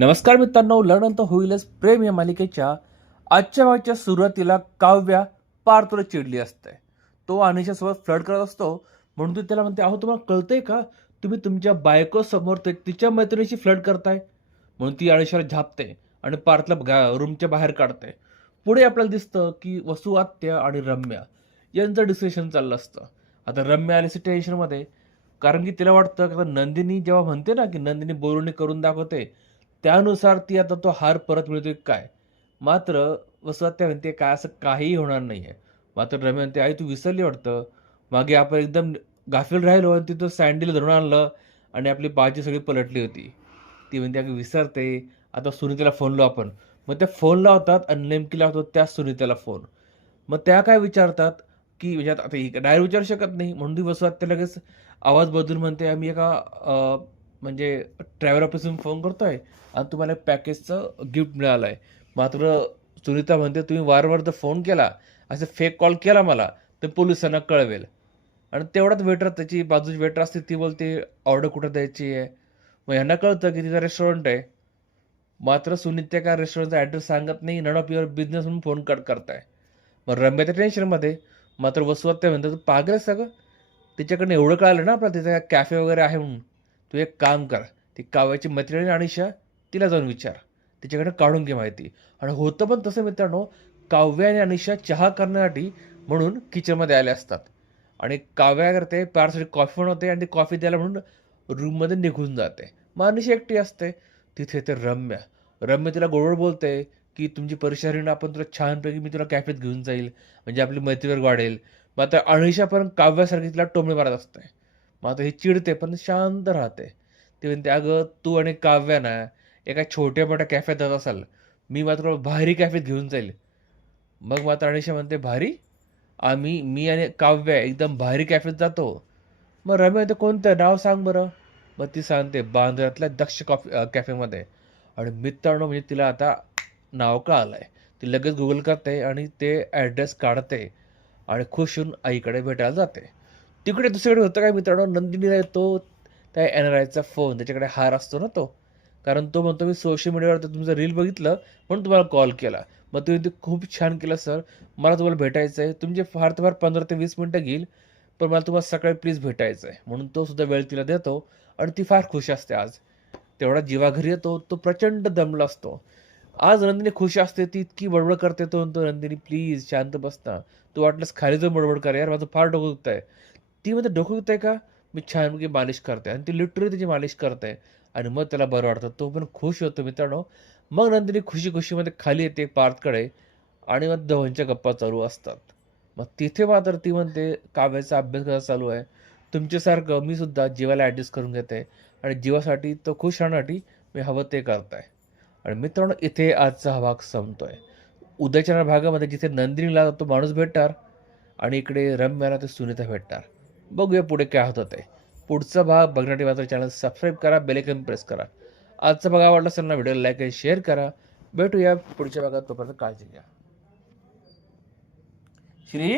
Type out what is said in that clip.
नमस्कार मित्रांनो, लग्न तर होईलच प्रेम या मालिकेच्या आजच्या भागाच्या सुरुवातीला काव्या पार्थला चिडली असते. तो अनिशासोबत फ्लर्ट करत असतो म्हणून ती त्याला म्हणते, अहो तुम्हाला कळतंय का, तुम्ही तुमच्या बायको समोर तिच्या मैत्रिणीशी फ्लर्ट करताय. म्हणून ती अनिशाला झापते आणि पार्थला रूमच्या बाहेर काढते. पुढे आपल्याला दिसतं की वसू आत्या आणि रम्या यांचं डिस्कशन चाललं असतं. आता रम्या आली टेन्शनमध्ये, कारण की तिला वाटतं की आता नंदिनी जेव्हा म्हणते ना की नंदिनी बोलणी करून दाखवते, त्यानुसार ती आता तो हार परत मिळतोय काय? मात्र वसुहत्या म्हणते, "काय असं काहीही होणार नाहीये." मात्र रम्या म्हणते, "आई तू विसरली वाटतं. मागे आपण एकदम गाफील राहिलो आणि तिथं सँडीला धरून आणलं आणि आपली बाजी सगळी पलटली होती." ती म्हणते, "अगं विसरते. आता सुनीताला फोन लावू आपण." मग त्या फोन लावतात आणि नेमकी लावतो त्याच सुनीताला फोन. मग त्या काय विचारतात, की म्हणजे आता ही डायरेक्ट विचारू शकत नाही. म्हणून ती वसुहत्या लगेच आवाज बदलून म्हणते, "आम्ही एका म्हणजे ट्रॅव्हल ऑफिसहून फोन करतोय आणि तुम्हाला पॅकेजचं गिफ्ट मिळालं आहे." मात्र सुनीता म्हणते, "तुम्ही वारंवार जर फोन केला, असा फेक कॉल केला मला, तर पोलिसांना कळवेल." आणि तेवढाच वेटर, त्याची बाजूची वेटर असते, ती बोलते, "ऑर्डर कुठं द्यायची आहे?" मग ह्यांना कळतं की तिचं रेस्टॉरंट आहे. मात्र सुनित्या काय रेस्टॉरंटचा ॲड्रेस सांगत नाही. नन ऑफ युअर बिझनेस म्हणून फोन कट करताय. मग रम्या त्या टेन्शनमध्ये. मात्र वसुहत्या म्हणतात, "तू पागल आहेस का तिच्याकडनं एवढं कळालं ना आपल्याला तिचा कॅफे वगैरे आहे म्हणून. तू एक काम कर, ती काव्याची मैत्रीण अनिशा, तिला जाऊन विचार. तिच्याकडनं काढून घे माहिती." आणि होतं पण तसं मित्रांनो, काव्या आणि अनिशा चहा करण्यासाठी म्हणून किचनमध्ये आले असतात. आणि काव्या करते प्यारसाठी कॉफी बनवते आणि ती कॉफी द्यायला म्हणून रूममध्ये निघून जाते. मग अनिशा एकटी असते. तिथे ते रम्या. रम्या तिला गोड बोलते, की "तुमची परिचारिणी आपण तुला छानपैकी मी तुला कॅफेत घेऊन जाईल. म्हणजे आपली मैत्रीवर वाढेल." मग आता अनिशा पण काव्यासारखी तिला टोमणे मारत असते. मग आता ही चिडते पण शांत राहते. ती म्हणते, "अगं तू आणि काव्या ना एका छोट्या-मोठ्या कॅफेत जात असाल. मी मात्र भारी कॅफेत घेऊन जाईल." मग मात्र अनिशा म्हणते, "भारी? मी आणि काव्या एकदम भारी कॅफेत जातो." मग रम्या म्हणते, "कोणतं नाव सांग बरं?" मग ती सांगते, "बांद्र्यातल्या दक्ष कॅफेमध्ये." आणि मित्रांनो म्हणजे तिला आता नाव कळालंय. ती लगेच Google करते आणि ते ॲड्रेस काढते आणि खुश होऊन आईकडे भेटायला जाते. तिकडे दुसरीकडे होतं काय मित्रांनो, नंदिनीला येतो त्या एन-आर-आयचा फोन. त्याच्याकडे हार असतो ना तो. कारण तो म्हणतो, "मी सोशल मीडियावर तुमचं रील बघितलं म्हणून तुम्हाला कॉल केला." मग तुम्ही ते खूप छान केलं सर. मला तुम्हाला भेटायचं आहे. तुमचे फार तर फार 15 ते 20 मिनिटं घेईल. पण मला तुम्हाला सकाळी प्लीज भेटायचं आहे. म्हणून तो सुद्धा वेळ तिला देतो आणि ती फार खुश असते आज. तेवढा जीवा घरी येतो. तो प्रचंड दमला असतो. आज नंदिनी खुश असते. ती इतकी बडबड करते. तो म्हणतो, "नंदिनी प्लीज शांत बस ना. तू वाटलंस खाली जाऊन बडबड कर यार, माझं फार डोकं दुखतंय." ती म्हणते, "डोकं दुखतंय का?" मी छानपैकी मालिश करते आणि ती लिटरली त्याची मालिश करते आणि मग त्याला बरं वाटतं. तो पण खुश होतो मित्रांनो. मग नंदिनी खुशी-खुशीमध्ये खाली येते पार्थकडे आणि मग दोघांच्या गप्पा चालू असतात. मग तिथे मात्र ती म्हणते, "काव्याचा अभ्यास कसा चालू आहे? तुमच्यासारखं मी सुद्धा जीवाला ॲडजस्ट करून घेते आणि जीवासाठी तो खुश राहण्यासाठी मी हवं ते करताय." आणि मित्रांनो इथे आजचा हा भाग संपतोय. उद्याच्या भागामध्ये जिथे नंदिनीला तो माणूस भेटणार आणि इकडे रम्याला ते सुनीता भेटणार. बघूया पुढे काय होतं ते. पुढचा भाग बघण्यासाठी मात्र चॅनल सबस्क्राईब करा, बेल आयकॉन प्रेस करा. आजचा भाग आवडला असेल ना, व्हिडिओला लाईक आणि शेअर करा. भेटूया पुढच्या भागात, तोपर्यंत काळजी घ्या. श्री